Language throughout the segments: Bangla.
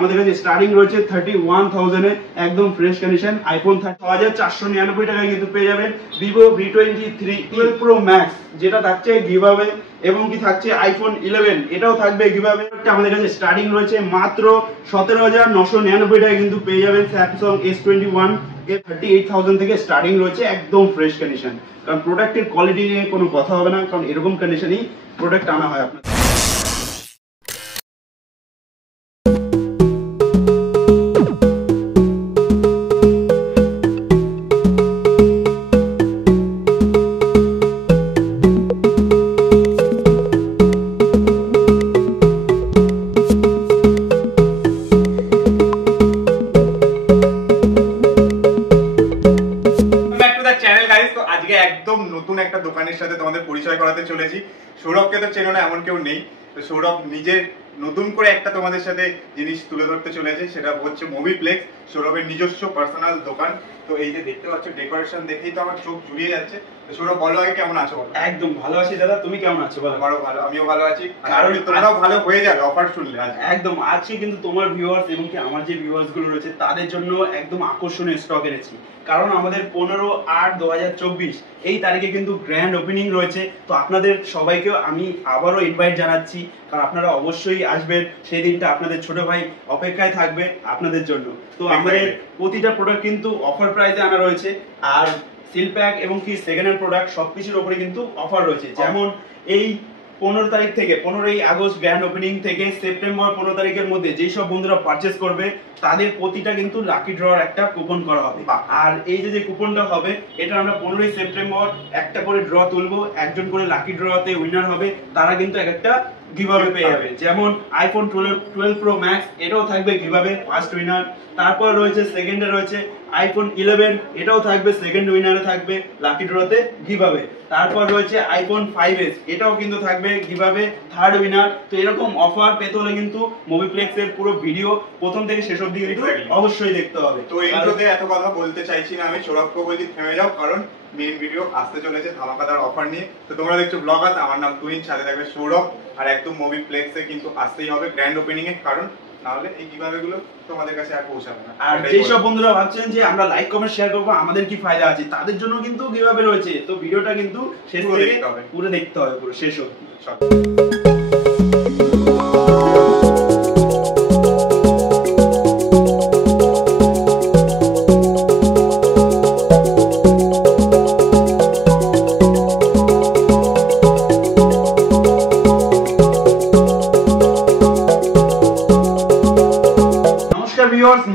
আমাদের কাছে স্টার্টিং রয়েছে 31,000 এ একদম ফ্রেশ কন্ডিশন আইফোন 6499 টাকায় কিন্তু পেয়ে যাবেন Vivo V23 12 Pro Max যেটা থাকছে গিভঅ্যাওয়ে এবং কি থাকছে আইফোন 11 এটাও থাকবে গিভঅ্যাওয়ে। আমাদের কাছে স্টার্টিং রয়েছে মাত্র 17,999 টাকায় কিন্তু পেয়ে যাবেন Samsung S21 এ 38,000 থেকে স্টার্টিং রয়েছে একদম ফ্রেশ কন্ডিশন। কারণ প্রোডাক্টের কোয়ালিটি নিয়ে কোনো কথা হবে না, কারণ এরকম কন্ডিশনই প্রোডাক্ট আনা হয় আপনার। একদম নতুন একটা দোকানের সাথে তোমাদের পরিচয় করাতে চলেছি। সৌরভকে তো চেনো না, এমন কেউ নেই। তো সৌরভ নিজের নতুন করে একটা তোমাদের সাথে জিনিস তুলে ধরতে চলেছে, সেটা হচ্ছে মুভিপ্লেক্স, সৌরভের নিজস্ব পার্সোনাল দোকান। তো এই যে দেখতে পাচ্ছ ডেকোরেশন দেখেই তো আমার চোখ জুড়িয়ে যাচ্ছে। তো সৌরভ বলো আগে কেমন আছো? বলো। একদম ভালো আছি দাদা, তুমি কেমন আছো? বলো। আমারও ভালো, আমিও ভালো আছি। কারণ তোমরাও ভালো হয়ে যাবে অফার শুনলে। একদম আজকে কিন্তু তোমার ভিউয়ার্স এবং কি আমার যে ভিউয়ার্স গুলো রয়েছে তাদের জন্য একদম আকর্ষণীয় স্টক এনেছি। কারণ আমাদের 15/8/2024 এই তারিখে কিন্তু গ্র্যান্ড ওপেনিং রয়েছে। তো আপনাদের সবাইকেও আমি আবারও ইনভাইট জানাচ্ছি, কারণ আপনারা অবশ্যই আসবেন। সেই দিনটা আপনাদের ছোট ভাই অপেক্ষায় থাকবে আপনাদের জন্য। তো আমাদের প্রতিটা প্রোডাক্ট কিন্তু অফার প্রাইসে আনা রয়েছে, আর সিল প্যাক এবং কি সেকেন্ড হ্যান্ড প্রোডাক্ট সবকিছুর উপরে কিন্তু অফার রয়েছে। যেমন এই 15 তারিখ থেকে 15ই আগস্ট গ্র্যান্ড ওপেনিং থেকে সেপ্টেম্বর 15 তারিখের মধ্যে যেই সব বন্ধুরা পারচেজ করবে তাদের প্রতিটা কিন্তু লাকি ড্রর একটা কুপন করা হবে। আর এই যে কুপনটা হবে এটা আমরা 15ই সেপ্টেম্বর একটা করে ড্র তুলবো, একজন করে লাকি ড্রতে উইনার হবে, তারা কিন্তু একটা গিভঅ্যাওয়ে পেয়ে যাবে। যেমন আইফোন 12 Pro Max এটাও থাকবে গিভঅ্যাওয়ে ফার্স্ট উইনার। তারপর রয়েছে সেকেন্ডে রয়েছে আইফোন 11 এটাও থাকবে সেকেন্ড উইনারে থাকবে লাকি ড্রতে গিভঅ্যাওয়ে। তারপর রয়েছে আইফোন 5s এটাও কিন্তু থাকবে গিভঅ্যাওয়ে থার্ড উইনার। তো এরকম অফার পেতে হলে কিন্তু মুভিপ্লেক্সের পুরো ভিডিও প্রথম থেকে শেষ অবধি কিন্তু অবশ্যই দেখতে হবে। তো ইন্ট্রোতে এত কথা বলতে চাইছি না আমি, সৌরভকে বলছি থেমে যাও, কারণ মেইন ভিডিও আসতে চলেছে ধামাকাদার অফার নিয়ে। তো তোমরা দেখছো ব্লগ আছে, আমার নাম তুহিন, সাথে থাকবে সৌরভ। আর একদম মুভিপ্লেক্সে কিন্তু আসতেই হবে গ্র্যান্ড ওপেনিং এ, কারণ নাহলে এই গিভঅ্যাওয়ে গুলো তোমাদের কাছে আর পৌঁছাবে না। আর যেই সব বন্ধুরা ভাবছেন যে আমরা লাইক কমেন্ট শেয়ার করবো আমাদের কি ফায়দা আছে, তাদের জন্য কিন্তু গিভঅ্যাওয়ে রয়েছে। তো ভিডিওটা কিন্তু শেষ থেকে পুরো দেখতে হবে, পুরো শেষ অবধি।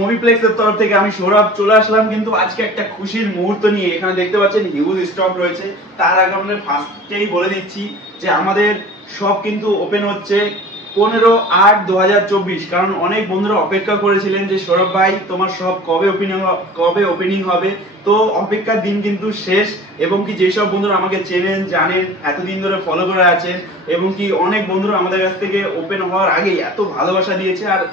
মুভিপ্লেক্সের তরফ থেকে আমি সৌরভ চলে আসলাম কিন্তু আজকে একটা খুশির মুহূর্ত নিয়ে। এখানে দেখতে পাচ্ছেন হিউজ স্টক রয়েছে। তার আগে আমরা ফার্স্টেই বলে দিচ্ছি যে আমাদের শপ কিন্তু ওপেন হচ্ছে 15/8/2024। কারণ অনেক বন্ধুরা অপেক্ষা করেছিলেন যে সৌরভ ভাই তোমার শপ কবে ওপেনিং হবে। তো অপেক্ষার দিন কিন্তু শেষ, এবং কি যেসব বন্ধুরা আমাকে চেনেন জানেন এতদিন ধরে ফলো করে আছেন, এবং কি অনেক বন্ধুরা আমাদের কাছ থেকে ওপেন হওয়ার আগেই এত ভালোবাসা দিয়েছে আর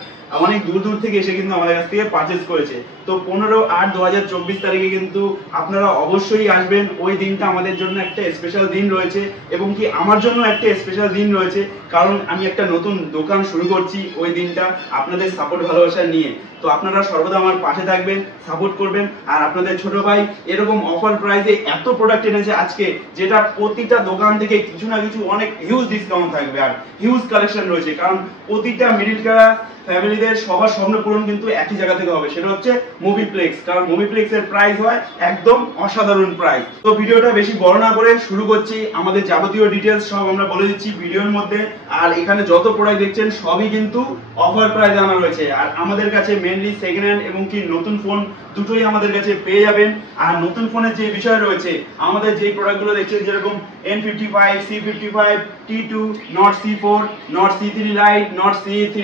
অনেক দূর দূর থেকে এসে কিন্তু আমাদের কাছ থেকে পারচেজ করেছে। তো 15/8/2024 তারিখে কিন্তু আপনারা অবশ্যই আসবেন। ওই দিনটা আমাদের জন্য একটা স্পেশাল দিন রয়েছে, এবং কি আমার জন্য একটা স্পেশাল দিন রয়েছে, কারণ আমি একটা নতুন দোকান শুরু করছি ওই দিনটা আপনাদের সাপোর্ট ভালোবাসা নিয়ে। তো আপনারা সর্বদা আমার পাশে থাকবেন, সাপোর্ট করবেন। আর আপনাদের ছোট ভাই এরকম অফার প্রাইসে এত প্রোডাক্ট এনেছে আজকে, যেটা প্রতিটা দোকান থেকে কিছু না কিছু অনেক হিউজ ডিসকাউন্ট থাকবে আর হিউজ কালেকশন রয়েছে। কারণ প্রতিটা মিডল ক্লাস ফ্যামিলিদের সবার স্বপ্ন পূরণ কিন্তু একই জায়গা থেকে হবে, সেটা হচ্ছে মুভিপ্লেক্স। কারণ মুভিপ্লেক্সের প্রাইস হয় একদম অসাধারণ প্রাইস। তো ভিডিওটা বেশি বড় না করে শুরু করছি। আমাদের যাবতীয় ডিটেলস সব আমরা বলে দিচ্ছি ভিডিওর মধ্যে। আর এখানে যত প্রোডাক্ট দেখছেন সবই কিন্তু অফার প্রাইসে আনা রয়েছে। আর আমাদের কাছে মেনলি সেকেন্ড হ্যান্ড এবং কি নতুন ফোন দুটোই আমাদের কাছে পেয়ে যাবেন। আর নতুন ফোনের যে বিষয় রয়েছে, আমাদের যে প্রোডাক্টগুলো দেখছেন যেরকম N55, C55, T2, Nord C4, Nord C3 Lite, Nord C3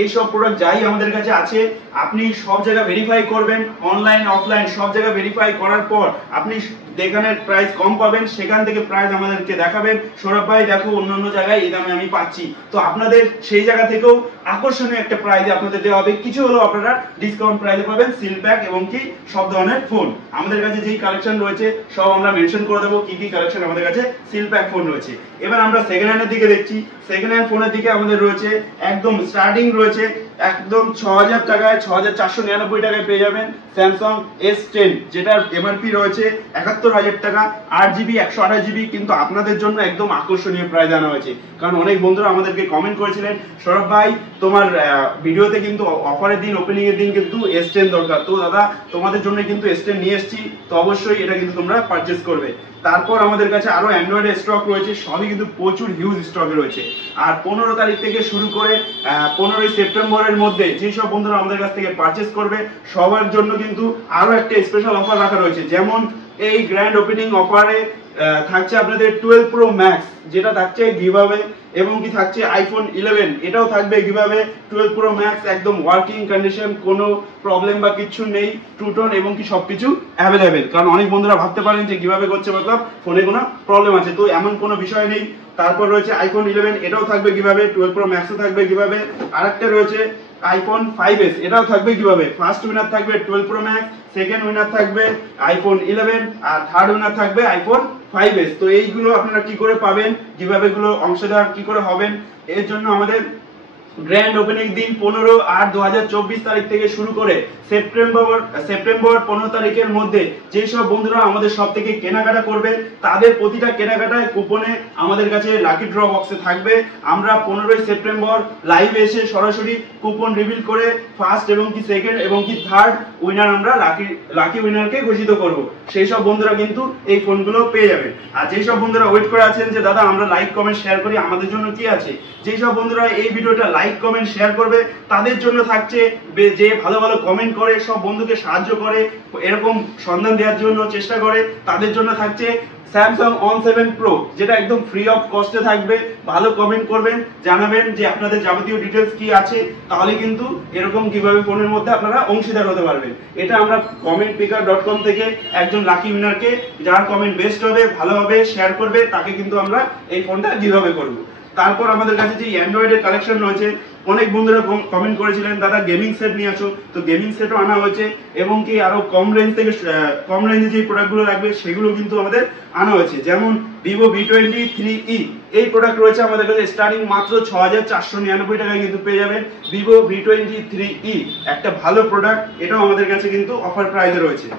এইসব প্রোডাক্ট যাই আমাদের কাছে আছে আপনি সব জায়গা ভেরিফাই করবেন, অনলাইন অফলাইন সব জায়গা ভেরিফাই করার পর আপনি যেখানে প্রাইস কম পাবেন সেখান থেকে প্রাইস আমাদেরকে দেখাবেন, সৌরভ ভাই দেখো অন্য জায়গায় এই দামে আমি পাচ্ছি। তো আপনাদের সেই জায়গা থেকেও আকর্ষণীয় একটা প্রাইসে আপনাদের দেওয়া হবে, কিছু হলেও আপনারা ডিসকাউন্ট প্রাইসে পাবেন সিল প্যাক এবং কি সব ধরনের ফোন। আমাদের কাছে যেই কালেকশন রয়েছে সব আমরা মেনশন করে দেবো কি কি কালেকশন আমাদের কাছে সিল প্যাক ফোন রয়েছে। এবার আমরা সেকেন্ড হ্যান্ডের দিকে দেখছি। সেকেন্ড হ্যান্ড ফোনের দিকে আমাদের রয়েছে একদম স্টার্টিং রয়েছে একদম 6000 টাকায় 6499 টাকায় পেয়ে যাবেন স্যামসাং S10, যেটার এমআরপি রয়েছে 71000 টাকা, 8GB 128GB, কিন্তু আপনাদের জন্য একদম আকর্ষণীয় প্রাইস আনা হয়েছে। কারণ অনেক বন্ধুরা আমাদেরকে কমেন্ট করেছিলেন সৌরভ ভাই তোমার ভিডিওতে কিন্তু অফারের দিন, ওপেনিং এর দিন কিন্তু S10 দরকার। তো দাদা তোমাদের জন্য কিন্তু S10 নিয়ে এসেছি, তো অবশ্যই এটা কিন্তু তোমরা পারচেজ করবে। তারপর আমাদের কাছে আরো অ্যান্ড্রয়েডের স্টক রয়েছে, সবই কিন্তু প্রচুর হিউজ স্টক রয়েছে। আর 15 তারিখ থেকে শুরু করে 15ই সেপ্টেম্বরের মধ্যে যেসব বন্ধুরা আমাদের কাছ থেকে পারচেজ করবে সবার জন্য কিন্তু আরো একটা স্পেশাল অফার রাখা রয়েছে। যেমন এই গ্র্যান্ড ওপেনিং অফারে থাকছে আপনাদের 12 প্রো ম্যাক্স, যেটা থাকছে গিভঅ্যাওয়ে, এবং কি থাকছে আইফোন 11, এটাও থাকবে গিভঅ্যাওয়ে। 12 প্রো ম্যাক্স একদম ওয়ার্কিং কন্ডিশন, কোনো প্রবলেম বা কিছু নেই, ট্রুটন এবং কি সবকিছু অ্যাভেলেবেল। কারণ অনেক বন্ধুরা ভাবতে পারেন যে কিভাবে করছে, মতলব ফোনে কোনো প্রবলেম আছে, তো এমন কোনো বিষয় নেই। তারপর রয়েছে আইফোন 11, এটাও থাকবে কিভাবে, 12 প্রো ম্যাক্সও থাকবে কিভাবে। আরেকটা রয়েছে আইফোন 5s, এটাও থাকবে কিভাবে। ফার্স্ট উইনার থাকবে 12 প্রো ম্যাক্স, সেকেন্ড উইনার থাকবে আইফোন 11, আর থার্ড উইনার থাকবে আইফোন 5s। তো এইগুলো আপনারা কি করে পাবেন, কিভাবে গুলো অংশীদার কি করে হবেন, এর জন্য আমাদের গ্র্যান্ড ওপেনিং দিন 15/8/2024 তারিখ থেকে শুরু করে সেপ্টেম্বর 15 তারিখের মধ্যে যেসব বন্ধুরা আমাদের সব থেকে কেনাকাটা করবে তাদের প্রতিটা কেনাকাটায় কুপনে আমাদের কাছে লাকি ড্র বক্সে থাকবে। আমরা 15ই সেপ্টেম্বর লাইভে এসে সরাসরি কুপন রিভিল করে ফার্স্ট এবং কি সেকেন্ড এবং কি থার্ড উইনার আমরা লাকি উইনারকে ঘোষিত করব। সেই সব বন্ধুরা কিন্তু এই ফোনগুলো পেয়ে যাবেন। আর যেই সব বন্ধুরা ওয়েট করে আছেন যে দাদা আমরা লাইক কমেন্ট শেয়ার করি, আমাদের জন্য কি আছে, যেই সব বন্ধুরা এই ভিডিওটা লাইক কমেন্ট শেয়ার করবে তাদের জন্য থাকছে যে ভালো ভালো কমেন্ট করে, সব বন্ধুকে সাহায্য করে, এরকম সন্ধান দেওয়ার জন্য চেষ্টা করে, তাদের জন্য থাকছে স্যামসাং অন 7 প্রো, যেটা একদম ফ্রি অফ কস্টে থাকবে। ভালো কমেন্ট করবেন, জানাবেন যে আপনাদের যাবতীয় ডিটেলস কি আছে, তাহলে কিন্তু এরকম কিভাবে ফোনের মধ্যে আপনারা অংশীদার হতে পারবেন। এটা আমরা commentpicker.com থেকে একজন লাকি উইনারকে, যার কমেন্ট বেস্ট হবে, ভালো হবে, শেয়ার করবে, তাকে কিন্তু আমরা এই ফোনটা কিভাবে করব। তারপর আমাদের কাছে যে অ্যান্ড্রয়েডের কালেকশন রয়েছে, অনেক বন্ধুরা কমেন্ট করেছিলেন দাদা গেমিং সেট নিয়ে আসো, তো গেমিং সেটও আনা হয়েছে, এবং কি আরো কম রেঞ্জে যে প্রোডাক্টগুলো লাগবে সেগুলো কিন্তু আমাদের আনা হয়েছে। যেমন ভিভো V20 3e, এই প্রোডাক্ট রয়েছে আমাদের কাছে স্টার্টিং মাত্র 6499 টাকায় কিন্তু পেয়ে যাবেন ভিভো V20 3e, একটা ভালো প্রোডাক্ট, এটাও আমাদের কাছে কিন্তু অফার প্রাইসে রয়েছে।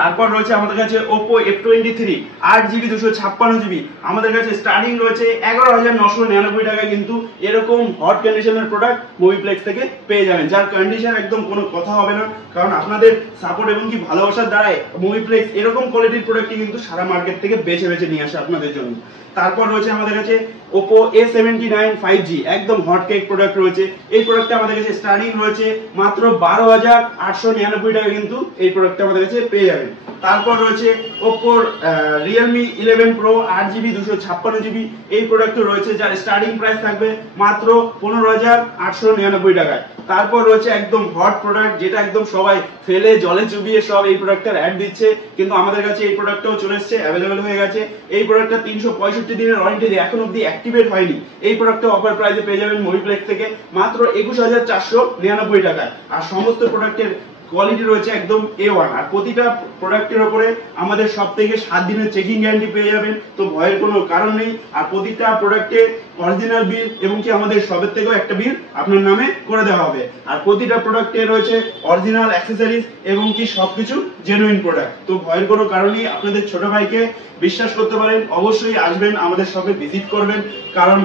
তারপর রয়েছে আমাদের কাছে Oppo F23 8GB 256GB, আমাদের কাছে স্টার্টিং রয়েছে 11999 টাকায়, কিন্তু এরকম হট কন্ডিশনের প্রোডাক্ট মুভিপ্লেক্স থেকে পেয়ে যাবেন, যার কন্ডিশন একদম কোনো কথা হবে না। কারণ আপনাদের সাপোর্ট এবং কি ভালোবাসার দ্বারাই মুভিপ্লেক্স এরকম কোয়ালিটির প্রোডাক্টই কিন্তু সারা মার্কেট থেকে বেছে বেছে নিয়ে আসে আপনাদের জন্য। তারপর রয়েছে আমাদের কাছে Oppo A79 5G, একদম হট কেক প্রোডাক্ট রয়েছে। এই প্রোডাক্টটা আমাদের কাছে স্টার্টিং রয়েছে মাত্র 12899 টাকা, কিন্তু এই প্রোডাক্টটা আমাদের কাছে পেয়ে যাবেন। তারপর রয়েছে Oppo Realme 11 Pro 8GB 256GB, এই প্রোডাক্টও রয়েছে, যার স্টার্টিং প্রাইস থাকবে মাত্র 15899 টাকায়। তারপর রয়েছে একদম হট প্রোডাক্ট, যেটা একদম সবাই ফেলে জলে চুবিয়ে সব এই প্রোডাক্টের অ্যাড দিচ্ছে, কিন্তু আমাদের কাছে এই প্রোডাক্টটাও চলে এসেছে, অ্যাভেলেবেল হয়ে গেছে। এই প্রোডাক্টটা 365 দিনের ওয়ারেন্টি দিয়ে এখন অবধি অ্যাক্টিভেট হয়নি। এই প্রোডাক্টটা অফার প্রাইসে পেয়ে যাবেন মুভিপ্লেক্স থেকে মাত্র 21499 টাকায়। আর সমস্ত প্রোডাক্টের কোয়ালিটি রয়েছে একদম A1, আর প্রতিটা প্রোডাক্টের উপরে আমাদের সব থেকে 7 দিনের চেকিং গ্যারান্টি পেয়ে যাবেন, তো ভয়ের কোনো কারণ নেই। আর প্রতিটা প্রোডাক্টে অরিজিনাল বিল এবং কি আমাদের সবের থেকেও একটা বিল আপনার নামে করে দেওয়া হবে। আর প্রতিটা প্রোডাক্টে রয়েছে অরিজিনাল অ্যাক্সেসরিজ এবং কি সবকিছু জেনুইন প্রোডাক্ট, তো ভয়ের কোনো কারণেই আপনাদের ছোট ভাইকে বিশ্বাস করতে পারেন। অবশ্যই আসবেন, আমাদের শপে ভিজিট করবেন, কারণ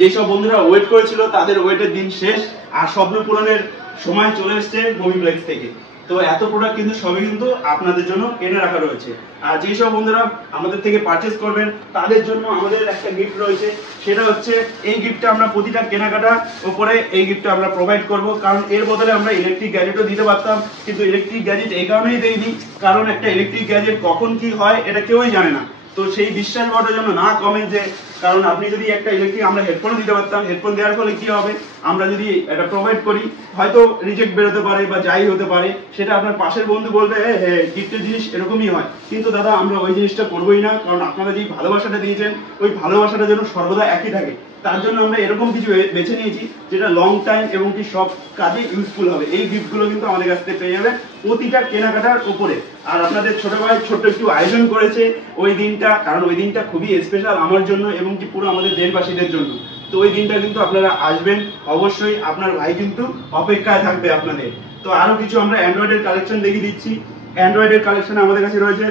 যেসব বন্ধুরা ওয়েট করেছিল তাদের ওয়েটের দিন শেষ, আর স্বপ্ন পূরণের সময় চলে এসেছে মুভিপ্লেক্স থেকে। তো এত প্রোডাক্ট কিন্তু সবই কিন্তু আপনাদের জন্য এনে রাখা রয়েছে। আর যেসব বন্ধুরা আমাদের থেকে পারচেজ করবেন তাদের জন্য আমাদের একটা গিফট রয়েছে, সেটা হচ্ছে এই গিফটটা আমরা প্রতিটা কেনাকাটার উপরে এই গিফটটা আমরা প্রোভাইড করব। কারণ এর বদলে আমরা ইলেকট্রিক গ্যাজেটও দিতে পারতাম, কিন্তু ইলেকট্রিক গ্যাজেট এই কারণেই দেইনি, কারণ একটা ইলেকট্রিক গ্যাজেট কখন কি হয় এটা কেউই জানে না। তো সেই বিশ্বাস করার জন্য না কমে যে, কারণ আপনি যদি একটা ইলেকট্রিক, আমরা হেডফোন দিতে পারতাম, হেডফোন দেওয়ার ফলে কি হবে, আমরা যদি এটা প্রোভাইড করি হয়তো রিজেক্ট বেরোতে পারে বা যাই হতে পারে, সেটা আপনার পাশের বন্ধু বলবে হ্যাঁ গিফটের জিনিস এরকমই হয়, কিন্তু দাদা আমরা ওই জিনিসটা করবোই না। কারণ আপনারা যেই ভালোবাসাটা দিয়েছেন ওই ভালোবাসাটা যেন সর্বদা একই থাকে, তার জন্য আমরা এরকম কিছু বেছে নিয়েছি যেটা লং টাইম এবং কি সব কাজে ইউজফুল হবে। এই গিফটগুলো কিন্তু আমাদের কাছ থেকে পেয়ে যাবেন প্রতিটা কেনাকাটার উপরে। আর আপনাদের ছোট ভাই ছোট্ট একটু আয়োজন করেছে ওই দিনটা, কারণ ওই দিনটা খুবই স্পেশাল আমার জন্য এবং কি পুরো আমাদের দেশবাসীদের জন্য। তো ওই দিনটা কিন্তু আপনারা আসবেন, অবশ্যই আপনার ভাই কিন্তু অপেক্ষায় থাকবে আপনাদের। তো আরো কিছু আমরা অ্যান্ড্রয়েডের কালেকশন দেখিয়ে দিচ্ছি। অ্যান্ড্রয়েডের কালেকশন আমাদের কাছে রয়েছে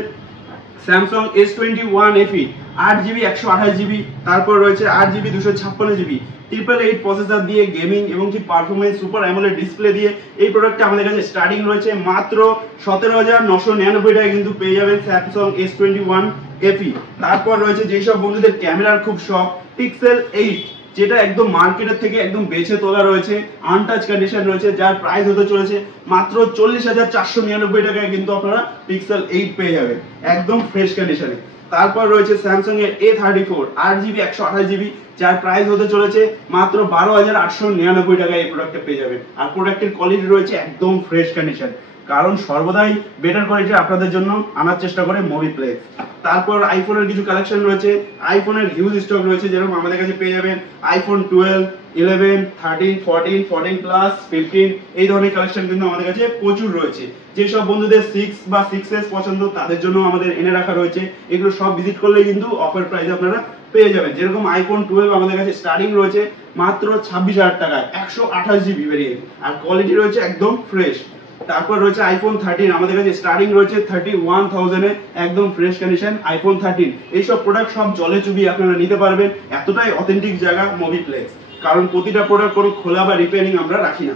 Samsung S21 FE 8GB 128GB, তারপর রয়েছে 8GB 256GB 888 প্রসেসর দিয়ে গেমিং এবং কি পারফরমেন্স সুপার অ্যামোলেড ডিসপ্লে দিয়ে এই প্রোডাক্টটা আমাদের কাছে স্টার্টিং রয়েছে মাত্র 17,999 টাকায় কিন্তু পেয়ে যাবেন স্যামসাং S21 FE। তারপর রয়েছে যেসব বন্ধুদের ক্যামেরার খুব শখ, পিক্সেল 8, যেটা একদম মার্কেটের থেকে একদম বেছে তোলা রয়েছে, আনটাচ কন্ডিশন রয়েছে, যার প্রাইস হতে চলেছে মাত্র 40,499 টাকায় কিন্তু আপনারা পিক্সেল 8 পেয়ে যাবেন একদম ফ্রেশ কন্ডিশনে। তারপর রয়েছে স্যামসাং এর A34 8GB 128GB, যার প্রাইস হতে চলেছে মাত্র 12,899 টাকায় এই প্রোডাক্টটা পেয়ে যাবেন। আর প্রোডাক্টের কোয়ালিটি রয়েছে একদম ফ্রেশ কন্ডিশন, কারণ সর্বদাই বেটার কোয়ালিটি আপনাদের জন্য আনার চেষ্টা করে মোবিপ্লেক্স। তারপর আইফোনের কিছু কালেকশন রয়েছে, আইফোনের হিউজ স্টক রয়েছে, যেরকম আমাদের কাছে পেয়ে যাবেন আইফোন 12, 11, 13, 14, 14 প্লাস, 15, এই ধরনের কালেকশন কিন্তু আমাদের কাছে প্রচুর রয়েছে। যেসব বন্ধুদের 6 বা 6s পছন্দ তাদের জন্য আমাদের এনে রাখা রয়েছে, এগুলো সব ভিজিট করলে কিন্তু অফার প্রাইসে আপনারা পেয়ে যাবেন। যেরকম আইফোন 12 আমাদের কাছে স্টার্টিং রয়েছে মাত্র 26,000 টাকায় 128GB ভেরিয়েন্ট, আর কোয়ালিটি রয়েছে একদম ফ্রেশ। তারপর রয়েছে আইফোন 13 আমাদের কাছে স্টার্টিং রয়েছে 31,000 এ একদম ফ্রেশ কন্ডিশন আইফোন 13। এইসব প্রোডাক্ট সব জলে চুবিয়ে আপনারা নিতে পারবেন, এতটাই অথেন্টিক জায়গা মোবিপ্লেক্স। কারণ প্রতিটা প্রোডাক্ট কোনো খোলা বা রিপেয়ারিং আমরা রাখি না,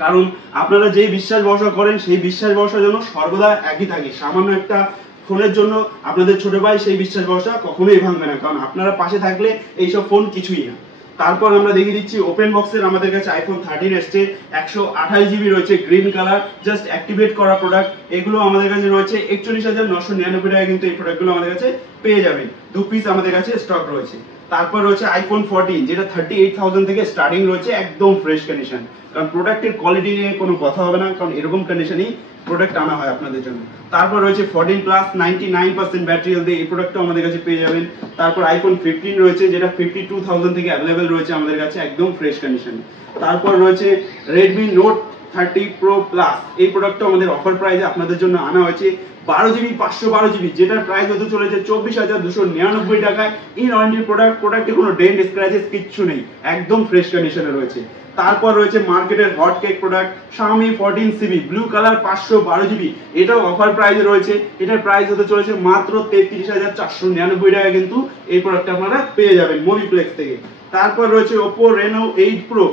কারণ আপনারা যেই বিশ্বাস ভরসা করেন সেই বিশ্বাস ভরসার জন্য সর্বদা একই থাকে। সামান্য একটা ফোনের জন্য আপনাদের ছোট ভাই সেই বিশ্বাস ভরসা কখনোই ভাঙবে না, কারণ আপনারা পাশে থাকলে এইসব ফোন কিছুই না। তারপর আমরা দেখিয়ে দিচ্ছি ওপেন বক্সের আমাদের কাছে আইফোন 13 এসছে, 128GB রয়েছে, গ্রিন কালার, জাস্ট অ্যাক্টিভেট করা প্রোডাক্ট। এগুলো আমাদের কাছে রয়েছে 41,999 টাকায় কিন্তু এই প্রোডাক্টগুলো আমাদের কাছে পেয়ে যাবেন। 2 পিস আমাদের কাছে স্টক রয়েছে। তারপর রয়েছে আইফোন 14, যেটা 38,000 থেকে স্টার্টিং রয়েছে, একদম ফ্রেশ কন্ডিশন, কারণ প্রোডাক্টের কোয়ালিটি নিয়ে কোনো কথা হবে না, কারণ এরকম কন্ডিশনেই প্রোডাক্ট আনা হয় আপনাদের জন্য। তারপর রয়েছে 14 প্লাস, 99% ব্যাটারি হেলথ, এই প্রোডাক্টও আমাদের কাছে পেয়ে যাবেন। তারপর আইফোন 15 রয়েছে, যেটা 52,000 থেকে অ্যাভেলেবেল রয়েছে আমাদের কাছে একদম ফ্রেশ কন্ডিশনে। তারপর রয়েছে Redmi Note 30 Pro Plus, এই প্রোডাক্টটা আমাদের অফার প্রাইসে আপনাদের জন্য আনা হয়েছে 12GB 512GB, যেটার প্রাইস হতে চলেছে 24,299 টাকায়। ইন ওয়ারেন্টি প্রোডাক্ট, প্রোডাক্টে কোনো ডেন্ট স্ক্র্যাচেস কিচ্ছু নেই, একদম ফ্রেশ কন্ডিশনে রয়েছে। তারপর রয়েছে মার্কেটের hot cake product Xiaomi 14CB blue colour 512GB, এটাও অফার প্রাইসে রয়েছে, এটার প্রাইস হতে চলেছে মাত্র 33,499 টাকায় কিন্তু এই প্রোডাক্টটা আপনারা পেয়ে যাবেন মোবিপ্লেক্স থেকে। তারপর রয়েছে Oppo Reno 8 Pro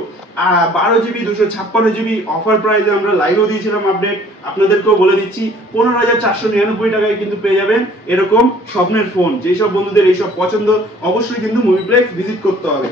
12GB 256GB, offer প্রাইসে আমরা লাইভও দিয়েছিলাম আপডেট, আপনাদেরকেও বলে দিচ্ছি 15,499 টাকায় কিন্তু পেয়ে যাবেন এরকম স্বপ্নের ফোন। যেসব বন্ধুদের এইসব পছন্দ অবশ্যই কিন্তু মুভিপ্লেক্স ভিজিট করতে হবে।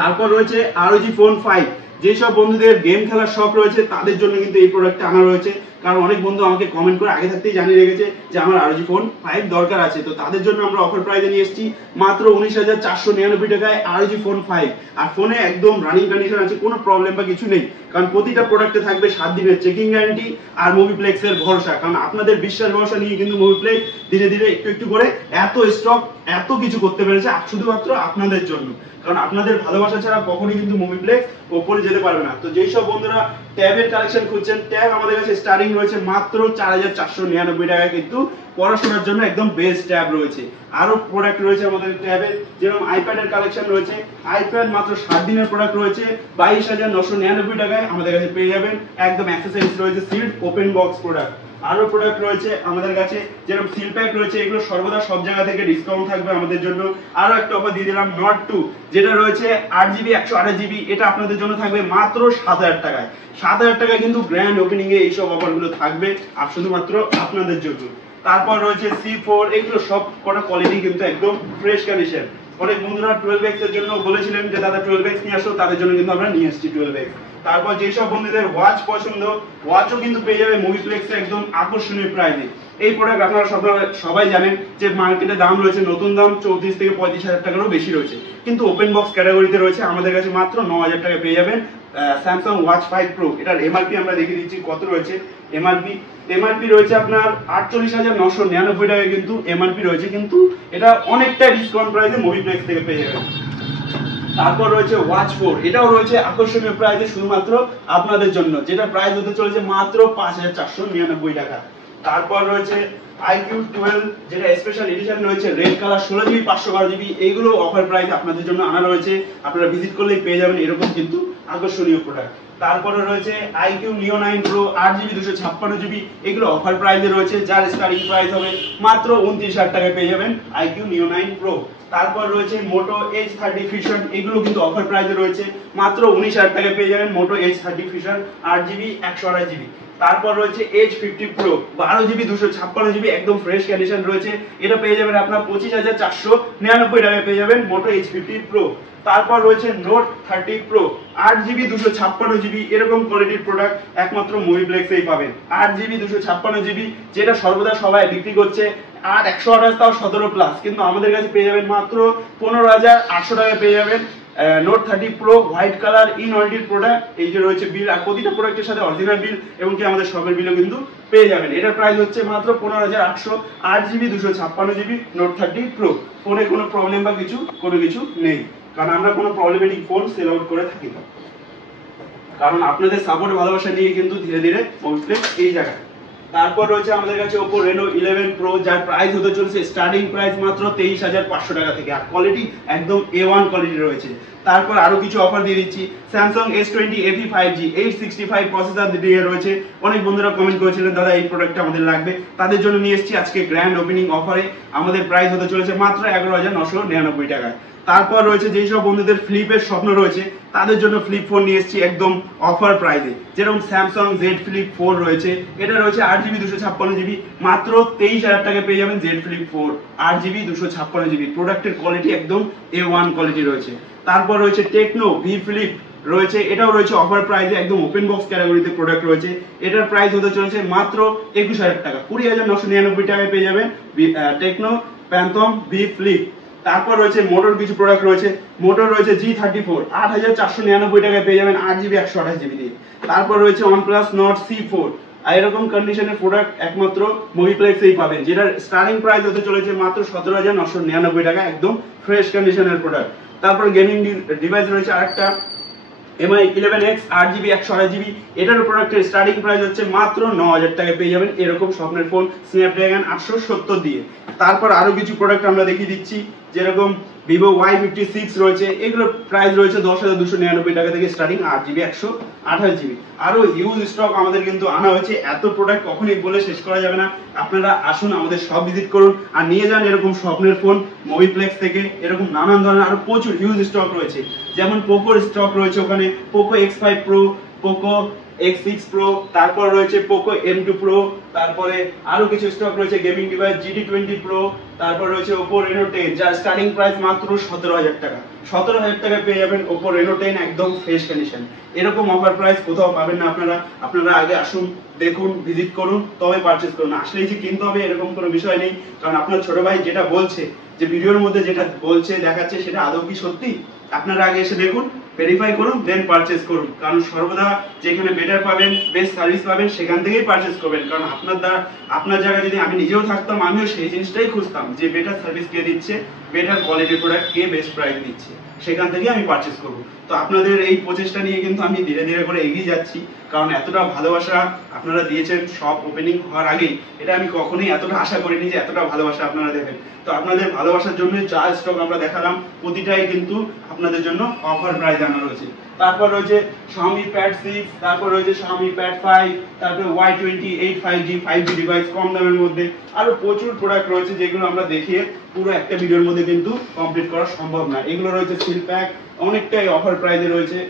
তারপর রয়েছে ROG Phone 5, যেসব বন্ধুদের গেম খেলার শখ রয়েছে তাদের জন্য কিন্তু এই প্রোডাক্টটা আনা রয়েছে, কারণ অনেক বন্ধু আমাকে কমেন্ট করে আগে থাকতেই জানিয়ে রেখেছে যে আমার ROG Phone 5 দরকার আছে। তো তাদের জন্য আমরা অফার প্রাইসে নিয়ে এসেছি মাত্র 19,499 টাকায় ROG Phone 5। আর ফোনে একদম রানিং কন্ডিশন আছে, কোনো প্রবলেম বা কিছু নেই, কারণ প্রতিটা প্রোডাক্টে থাকবে 7 দিনের চেকিং গ্যারান্টি আর মুভিপ্লেক্সের ভরসা। কারণ আপনাদের বিশ্বাস ভরসা নিয়ে কিন্তু মুভিপ্লেক্স ধীরে ধীরে একটু একটু করে এত স্টক এত কিছু করতে পেরেছে শুধুমাত্র আপনাদের জন্য, কারণ আপনাদের ভালোবাসা ছাড়া কখনোই কিন্তু মুভিপ্লেক্স উপরে যেতে পারবে না। তো যেই সব বন্ধুরা ট্যাবের কালেকশন খুঁজছেন, ট্যাব আমাদের কাছে স্টার্টিং রয়েছে মাত্র 4,499 টাকায়, কিন্তু পড়াশোনার জন্য একদম বেস্ট ট্যাব রয়েছে। আরো প্রোডাক্ট রয়েছে আমাদের ট্যাবের, যেরকম আইপ্যাডের কালেকশন রয়েছে, আইপ্যাড মাত্র 7 দিনের প্রোডাক্ট রয়েছে 22,999 টাকায় আমাদের কাছে পেয়ে যাবেন, একদম অ্যাক্সেসরিজ রয়েছে, সিল্ড ওপেন বক্স প্রোডাক্ট। আরো প্রোডাক্ট রয়েছে আমাদের কাছে, যেরকম সিল প্যাক রয়েছে, এগুলো সর্বদা সব জায়গা থেকে ডিসকাউন্ট থাকবে আমাদের জন্য। আরো একটা অফার দিয়ে দিলাম Note 2, যেটা রয়েছে 8GB 128GB, এটা আপনাদের জন্য থাকবে মাত্র 7,000 টাকায়। 7,000 টাকায় কিন্তু গ্র্যান্ড ওপেনিং এ এইসব অফারগুলো থাকবে আর শুধুমাত্র আপনাদের জন্য। তারপর রয়েছে C4, এগুলো সব কটা কোয়ালিটি কিন্তু একদম ফ্রেশ কন্ডিশন। অনেক বন্ধুরা 12X এর জন্য বলেছিলেন যে দাদা 12X নিয়ে আসো, তাদের জন্য কিন্তু আমরা নিয়ে এসেছি 12X। তারপর যেসব বন্ধুদের ওয়াচ পছন্দ, ওয়াচও কিন্তু পেয়ে যাবে মুভিপ্লেক্সে একদম আকর্ষণীয় প্রাইসে। এই প্রোডাক্ট আপনারা সবাই জানেন যে মার্কেটে দাম রয়েছে, নতুন দাম 34 থেকে 35,000 টাকারও বেশি রয়েছে, কিন্তু ওপেন বক্স ক্যাটাগরিতে রয়েছে আমাদের কাছে মাত্র 9,000 টাকা পেয়ে যাবেন স্যামসাং ওয়াচ 5 প্রো। এটার এমআরপি আমরা দেখিয়ে দিচ্ছি কত রয়েছে। এমআরপি রয়েছে আপনার 48,999 টাকা কিন্তু এমআরপি রয়েছে, কিন্তু এটা অনেকটা ডিসকাউন্ট প্রাইসে মুভিপ্লেক্স থেকে পেয়ে যাবেন। তারপর রয়েছে ওয়াচ 4, এটাও রয়েছে আকর্ষণীয় প্রাইসে শুধুমাত্র আপনাদের জন্য, যেটা প্রাইস হতে চলেছে মাত্র 5,499 টাকা। তারপর রয়েছে iQOO 12 যেটা স্পেশাল এডিশন রয়েছে, রেড কালার, 16GB 512GB, এইগুলো অফার প্রাইস আপনাদের জন্য আনা রয়েছে। আপনারা ভিজিট করলেই পেয়ে যাবেন এরকম কিন্তু আকর্ষণীয় প্রোডাক্ট। তারপরে রয়েছে iQOO Neo 9 Pro 8GB 256GB, এগুলো অফার প্রাইসে রয়েছে, যার স্টার্টিং প্রাইস হবে মাত্র 29,000 টাকায় পেয়ে যাবেন iQOO Neo 9 Pro। তারপর রয়েছে Moto H30 Fusion, এগুলো কিন্তু অফার প্রাইসে রয়েছে, মাত্র 19,000 টাকায় পেয়ে যাবেন Moto H30 Fusion 8GB 128GB। তারপর রয়েছে H50 Pro 12GB 256GB, একদম ফ্রেশ কন্ডিশন রয়েছে, এটা পেয়ে যাবেন আপনার 25,499 টাকায় পেয়ে যাবেন Moto H50 Pro। তারপর রয়েছে Note 30 Pro 8GB 256GB, এরকম কোয়ালিটির প্রোডাক্ট একমাত্র মুভিপ্লেক্সেই পাবেন। 8GB 256GB, যেটা সর্বদা সবাই বিক্রি করছে 128 তাও 17 প্লাস, কিন্তু আমাদের কাছে পেয়ে যাবেন মাত্র 15,800 টাকায় পেয়ে যাবেন Note 30 Pro white colour in ওয়ারেন্টির প্রোডাক্ট। এই যে রয়েছে বিল, আর প্রতিটা প্রোডাক্টের সাথে অরিজিনাল বিল এবং কি আমাদের শপের বিলও কিন্তু পেয়ে যাবেন। এটার প্রাইস হচ্ছে মাত্র 15,800, 8GB 256GB Note 30 Pro। ফোনে কোনো প্রবলেম বা কোনো কিছু নেই, কারণ আমরা কোনো প্রবলেমেটিক ফোন সেল আউট করে থাকি না, কারণ আপনাদের সাপোর্ট ভালোবাসা নিয়ে কিন্তু ধীরে ধীরে পৌঁছলে এই জায়গায়। তারপর রয়েছে আমাদের কাছে Oppo Reno 11 Pro, যার প্রাইস হতে চলেছে স্টার্টিং প্রাইস মাত্র 23,500 টাকা থেকে, আর কোয়ালিটি একদম A1 কোয়ালিটি রয়েছে। তারপর আরো কিছু অফার দিয়ে দিচ্ছি, Samsung S20 FE 5G 865 processor দিয়ে রয়েছে। অনেক বন্ধুরা কমেন্ট করেছিলেন দাদা এই প্রোডাক্টটা আমাদের লাগবে, তাদের জন্য নিয়ে এসেছি আজকে গ্র্যান্ড ওপেনিং অফারে। আমাদের প্রাইস হতে চলেছে মাত্র 11,999 টাকায়। তারপর রয়েছে যেই সব বন্ধুদের ফ্লিপের স্বপ্ন রয়েছে তাদের জন্য ফ্লিপ ফোন নিয়ে এসেছি একদম অফার প্রাইসে, যেরকম Samsung Z Flip 4 রয়েছে, এটা রয়েছে 8GB 256GB, মাত্র 23,000 টাকায় পেয়ে যাবেন Z Flip 4 8GB 256GB। প্রোডাক্টের কোয়ালিটি একদম A1 কোয়ালিটি রয়েছে। তারপর রয়েছে Tecno V Flip রয়েছে, এটাও রয়েছে অফার প্রাইসে, একদম ওপেন বক্স ক্যাটাগরিতে প্রোডাক্ট রয়েছে। এটার প্রাইস হতে চলেছে মাত্র 21,000 টাকা, 20,999 টাকায় পেয়ে যাবেন Tecno Phantom V Flip। তারপর রয়েছে মোটর কিছু প্রোডাক্ট রয়েছে, মোটর রয়েছে G34 8,499 টাকায় পেয়ে যাবেন 8GB 128GB দিয়ে। তারপর রয়েছে OnePlus Nord C4, আর এরকম কন্ডিশনের প্রোডাক্ট একমাত্র মুভিপ্লেক্সেই পাবেন, যেটার স্টার্টিং প্রাইস হতে চলেছে মাত্র 17,999 টাকা, একদম ফ্রেশ কন্ডিশনের প্রোডাক্ট। তারপর গেমিং ডিভাইস রয়েছে আরেকটা MI 11X 8GB 128GB, এটার প্রোডাক্টের স্টার্টিং প্রাইস হচ্ছে মাত্র 9,000 টাকায় পেয়ে যাবেন এরকম স্বপ্নের ফোন Snapdragon 870 দিয়ে। তারপর আরো কিছু প্রোডাক্ট আমরা দেখিয়ে দিচ্ছি, যেরকম Vivo Y56 রয়েছে, এগুলোর প্রাইস রয়েছে 10,299 টাকা থেকে স্টার্টিং, 8GB 128GB। আরো হিউজ স্টক আমাদের কিন্তু আনা হয়েছে, এত প্রোডাক্ট কখনোই বলে শেষ করা যাবে না। আপনারা আসুন, আমাদের সব ভিজিট করুন আর নিয়ে যান এরকম স্বপ্নের ফোন মুভিপ্লেক্স থেকে। এরকম নানান ধরনের আরো প্রচুর হিউজ স্টক রয়েছে, যেমন পোকোর স্টক রয়েছে ওখানে, Poco X5 Pro, Poco X6 Pro, তারপর রয়েছে Poco M2 Pro, তারপরে আরো কিছু স্টক রয়েছে গেমিং ডিভাইস GT20 Pro, তারপর রয়েছে Oppo Reno 10, যার স্টার্টিং প্রাইস মাত্র 17,000 টাকা। 17,000 টাকা পেয়ে যাবেন Oppo Reno 10 একদম ফ্রেশ কন্ডিশন। এরকম অফার প্রাইস কোথাও পাবেন না আপনারা আগে আসুন, দেখুন, ভিজিট করুন, তবে পারচেজ করুন। আসলেই যে কিনতে হবে এরকম কোনো বিষয় নেই, কারণ আপনার ছোট ভাই যেটা বলছে, যে ভিডিওর মধ্যে যেটা বলছে দেখাচ্ছে, সেটা আদৌ কি সত্যি? আপনারা আগে এসে দেখুন, ভেরিফাই করুন, দেন পারচেজ করুন, কারণ সর্বদা যেখানে বেটার পাবেন, বেস্ট সার্ভিস পাবেন, সেখান থেকেই পারচেজ করবেন। কারণ আপনার জায়গায় যদি আমি নিজেও থাকতাম, আমিও সেই জিনিসটাই খুঁজতাম, যে বেটার সার্ভিস কে দিচ্ছে, বেটার কোয়ালিটির প্রোডাক্ট কে বেস্ট প্রাইস দিচ্ছে, সেখান থেকে আমি পারচেজ করব। তো আপনাদের এই প্রচেষ্টা নিয়ে কিন্তু আমি ধীরে ধীরে করে এগিয়ে যাচ্ছি, কারণ এতটা ভালোবাসা আপনারা দিয়েছেন শপ ওপেনিং হওয়ার আগেই, এটা আমি কখনোই এতটা আশা করিনি যে এতটা ভালোবাসা আপনারা দেবেন। তো আপনাদের ভালোবাসার জন্য যা স্টক আমরা দেখালাম প্রতিটাই কিন্তু আপনাদের জন্য অফার প্রাইস আনা রয়েছে। তারপর রয়েছে Xiaomi Pad 6, তারপর রয়েছে Xiaomi Pad 5, তারপর Y28 5G ডিভাইস কম দামের মধ্যে। আরো প্রচুর প্রোডাক্ট রয়েছে যেগুলো আমরা দেখিয়ে পুরো একটা ভিডিওর মধ্যে কিন্তু কমপ্লিট করা সম্ভব না। এগুলো রয়েছে সিল প্যাক, অনেকটাই অফার প্রাইসে রয়েছে।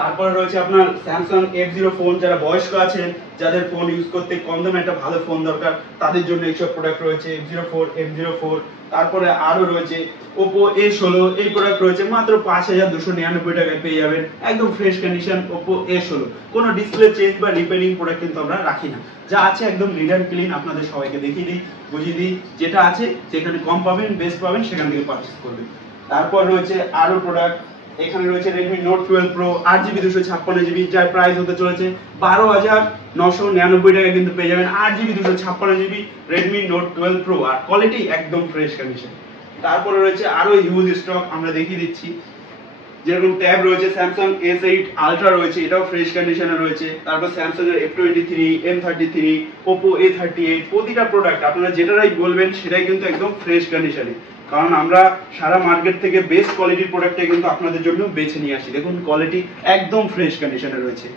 তারপর রয়েছে আপনার Samsung F0 ফোন, যারা বয়স্ক আছেন, যাদের ফোন ইউজ করতে কম দামে একটা ভালো ফোন দরকার, তাদের জন্য এইসব প্রোডাক্ট রয়েছে F04, M04। তারপরে আরো রয়েছে Oppo A16, এই প্রোডাক্ট রয়েছে মাত্র 5,299 টাকায় পেয়ে যাবেন, একদম ফ্রেশ কন্ডিশন Oppo A16। কোনো ডিসপ্লে চেঞ্জ বা রিপেয়ারিং প্রোডাক্ট কিন্তু আমরা রাখি না, যা আছে একদম নিট অ্যান্ড ক্লিন আপনাদের সবাইকে দেখিয়ে দিই, বুঝিয়ে দিই, যেটা আছে যেখানে কম পাবেন, বেস্ট পাবেন, সেখান থেকে পারচেজ করবেন। তারপর রয়েছে আরো প্রোডাক্ট, এখানে রয়েছে Redmi Note 12 Pro 8GB 256GB, যার প্রাইস হতে চলেছে 12,999 টাকা, কিন্তু পেয়ে যাবেন 8GB 256GB Redmi Note 12 Pro, আর কোয়ালিটি একদম ফ্রেশ কন্ডিশন। তারপরে রয়েছে আরো হিউজ স্টক, আমরা দেখিয়ে দিচ্ছি, যেরকম ট্যাব রয়েছে স্যামসাং S8 আলট্রা রয়েছে, এটাও ফ্রেশ কন্ডিশনে রয়েছে। তারপর স্যামসাং এর F23, M33, Oppo A38, প্রতিটা প্রোডাক্ট আপনারা যেটাই বলবেন সেটাই কিন্তু একদম ফ্রেশ কন্ডিশনে, কারণ আমরা সারা মার্কেট থেকে বেস্ট কোয়ালিটির প্রোডাক্টটাই কিন্তু আপনাদের জন্য বেছে নিয়ে আসি। দেখুন কোয়ালিটি একদম ফ্রেশ কন্ডিশনে রয়েছে।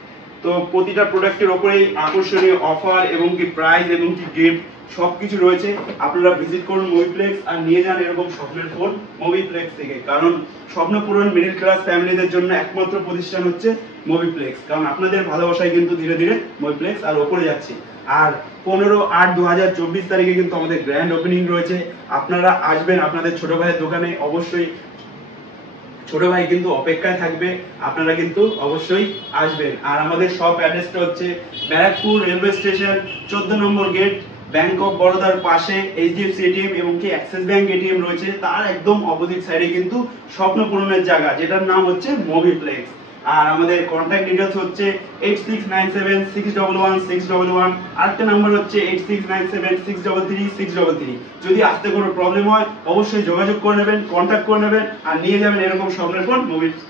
তো প্রতিটা প্রোডাক্টের ওপরেই আকর্ষণীয় অফার এবং কি প্রাইস এবং কি গিফট সবকিছু রয়েছে। আপনারা ভিজিট করুন মুভিপ্লেক্স আর নিয়ে যান এরকম স্বপ্নের ফোন মুভিপ্লেক্স থেকে, কারণ স্বপ্ন পূরণ মিডল ক্লাস ফ্যামিলিদের জন্য একমাত্র প্রতিষ্ঠান হচ্ছে মুভিপ্লেক্স, কারণ আপনাদের ভালোবাসায় কিন্তু ধীরে ধীরে মুভিপ্লেক্স আর ওপরে যাচ্ছে। আর 15/8/2024 তারিখে কিন্তু আমাদের গ্র্যান্ড ওপেনিং রয়েছে। আপনারা আসবেন আপনাদের ছোট ভাইয়ের দোকানে, অবশ্যই ছোট ভাই কিন্তু অপেক্ষায় থাকবে, আপনারা কিন্তু অবশ্যই আসবেন। আর আমাদের সব অ্যাড্রেসটা হচ্ছে Barrackpore railway station 14 number gate, bank of বরোদার পাশে HDFC ATM এবং কি অ্যাক্সিস ব্যাংক ATM রয়েছে, তার একদম অপোজিট সাইডে কিন্তু স্বপ্ন পূরণের জায়গা যেটার নাম হচ্ছে মুভিপ্লেক্স। আর আমাদের কন্ট্যাক্ট ডিটেইলস হচ্ছে 8697611611, আরেকটা নাম্বার হচ্ছে 8697633633। যদি আসতে কোনো প্রবলেম হয় অবশ্যই যোগাযোগ করে নেবেন, কন্ট্যাক্ট করে নেবেন আর নিয়ে যাবেন এরকম স্বপ্নের ফোন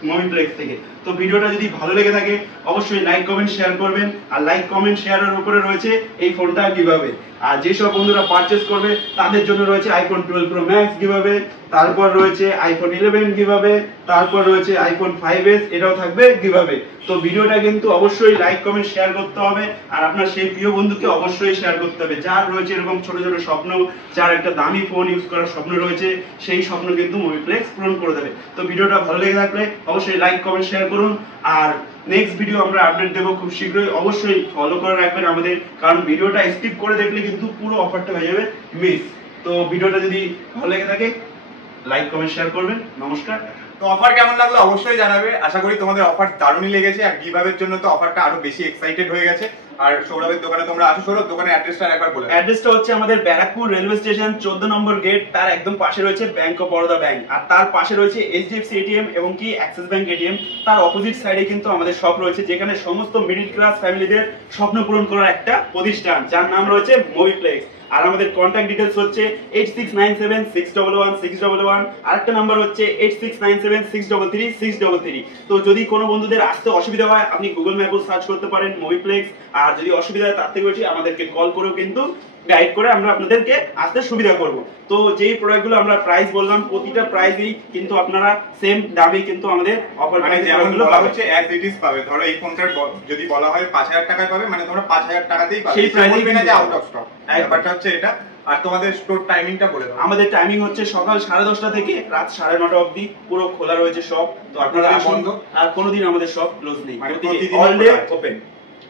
মুভিপ্লেক্স থেকে। তো ভিডিওটা যদি ভালো লেগে থাকে অবশ্যই লাইক কমেন্ট শেয়ার করবেন, আর লাইক কমেন্ট শেয়ারের উপরে রয়েছে এই ফোনটা কিভাবে। আর যেসব বন্ধুরা পারচেজ করবে তাদের জন্য রয়েছে iPhone 12 Pro Max কিভাবে, তারপর রয়েছে iPhone 11 কিভাবে, তারপর রয়েছে iPhone 5s এটাও থাকবে কিভাবে। তো ভিডিওটা কিন্তু অবশ্যই লাইক কমেন্ট শেয়ার করতে হবে, আর আপনার সেই প্রিয় বন্ধুকে অবশ্যই শেয়ার করতে হবে যার রয়েছে এরকম ছোট ছোট স্বপ্ন, যার একটা দামি ফোন ইউজ করার স্বপ্ন রয়েছে, সেই স্বপ্ন কিন্তু মুভিপ্লেক্স পূরণ করে দেবে। তো ভিডিওটা ভালো লেগে থাকলে অবশ্যই লাইক কমেন্ট শেয়ার করুন, আর নেক্সট ভিডিও আমরা আপডেট দেবো খুব শীঘ্রই। অবশ্যই ফলো করে রাখবেন আমাদের, কারণ ভিডিওটা স্কিপ করে দেখলে কিন্তু পুরো অফারটা হয়ে যাবে মিস। তো ভিডিওটা যদি ভালো লেগে থাকে লাইক কমেন্ট শেয়ার করবেন। নমস্কার। তো অফার কেমন লাগলো অবশ্যই জানাবে। আশা করি তোমাদের অফার দারুণই লেগেছে, আর গিভঅ্যাওয়ের জন্য তো অফারটা আরো বেশি এক্সাইটেড হয়ে গেছে। আর সৌরভের দোকানে তোমরা আসো, সৌরভ দোকানের অ্যাড্রেসটা একবার বলে। অ্যাড্রেসটা হচ্ছে আমাদের Barrackpore railway station 14 number gate, তার একদম পাশে রয়েছে ব্যাংক অফ বরোদা ব্যাংক, আর তার পাশে রয়েছে HDFC ATM এবং কি অ্যাক্সিস ব্যাংক ATM। তার অপোজিট সাইডে কিন্তু আমাদের শপ রয়েছে, যেখানে সমস্ত মিডল ক্লাস ফ্যামিলিদের স্বপ্ন পূরণ করার একটা প্রতিষ্ঠান যার নাম রয়েছে মুভিপ্লেক্স। আর আমাদের কন্ট্যাক্ট ডিটেইলস হচ্ছে 8697611611, আরেকটা নাম্বার হচ্ছে 8697633633। তো যদি কোনো বন্ধুদের আসতে অসুবিধা হয় আপনি গুগল ম্যাপে সার্চ করতে পারেন মুভিপ্লেক্স, আর যদি অসুবিধা হয় তার থেকে বেশি আমাদেরকে কল করেও কিন্তু গাইড করে আমরা আপনাদেরকে আসতে সুবিধা করব। তো যেই প্রোডাক্টগুলো আমরা প্রাইস বললাম প্রতিটা প্রাইসই কিন্তু আপনারা সেম দামে কিন্তু আমাদের অফার মানে যেমনগুলো পাবে হচ্ছে অ্যাজ ইট ইজ পাবে। ধরো এই ফোনটার যদি বলা হয় 5000 টাকায় পাবে, মানে তোমরা 5000 টাকাতেই পাবে, সেই প্রাইসে বলবে না যে আউট অফ স্টক। ব্যাপারটা হচ্ছে এটা। আর তোমাদের স্টোর টাইমিংটা বলে দাও। আমাদের টাইমিং হচ্ছে সকাল 10:30 থেকে রাত 9:30 অবধি পুরো খোলা রয়েছে সব। তো আপনারা বন্ধ, আর কোনোদিন আমাদের সব ক্লোজ নেই, প্রতিদিন অল ডে ওপেন।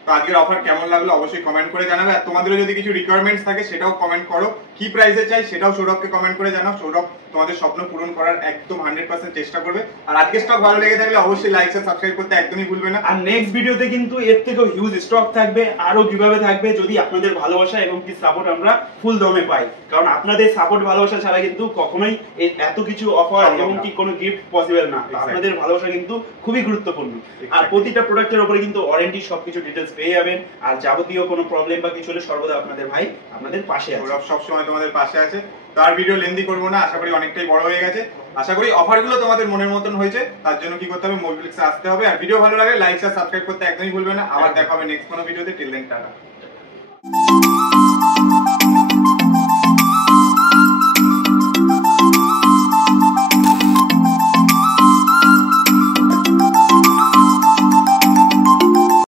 তো আজকের অফার কেমন লাগলো অবশ্যই কমেন্ট করে জানাবে, আর তোমাদেরও যদি কিছু রিকোয়ারমেন্টস থাকে সেটাও কমেন্ট করো, কি প্রাইসে চাই সেটাও সৌরভকে কমেন্ট করে জানাও। সৌরভ তোমাদের স্বপ্ন পূরণ করার একদম 100% চেষ্টা করবে। আর আজকের স্টক ভালো লেগে থাকলে অবশ্যই লাইক আর সাবস্ক্রাইব করতে একদমই ভুলবে না। আর নেক্সট ভিডিওতে কিন্তু এর থেকেও হিউজ স্টক থাকবে, আরো কিভাবে থাকবে, যদি আপনাদের ভালোবাসা এবং কি সাপোর্ট আমরা ফুল দমে পাই, কারণ আপনাদের সাপোর্ট ভালোবাসা ছাড়া কিন্তু কখনোই এত কিছু অফার এবং কি কোনো গিফট পসিবল না। আপনাদের ভালোবাসা কিন্তু খুবই গুরুত্বপূর্ণ। আর প্রতিটা প্রোডাক্টের উপরে কিন্তু ওয়ারেন্টি সবকিছু ডিটেইলস পেয়ে যাবেন, আর যাবতীয় কোনো প্রবলেম বা কিছু হলে সর্বদা আপনাদের ভাই আপনাদের পাশে আছে। সৌরভ সবসময় তোমাদের পাশে আছে। তো আর ভিডিও লেন্দি করবো না, আশা করি অনেকটাই বড় হয়ে গেছে। আশা করি অফারগুলো তোমাদের মনের মতন হয়েছে, তার জন্য কি করতে হবে, মুভিপ্লেক্সে আসতে হবে। আর ভিডিও ভালো লাগলে লাইক আর সাবস্ক্রাইব করতে একদমই ভুলবে না। আবার দেখা হবে নেক্সট কোনো ভিডিওতে। Till then tata.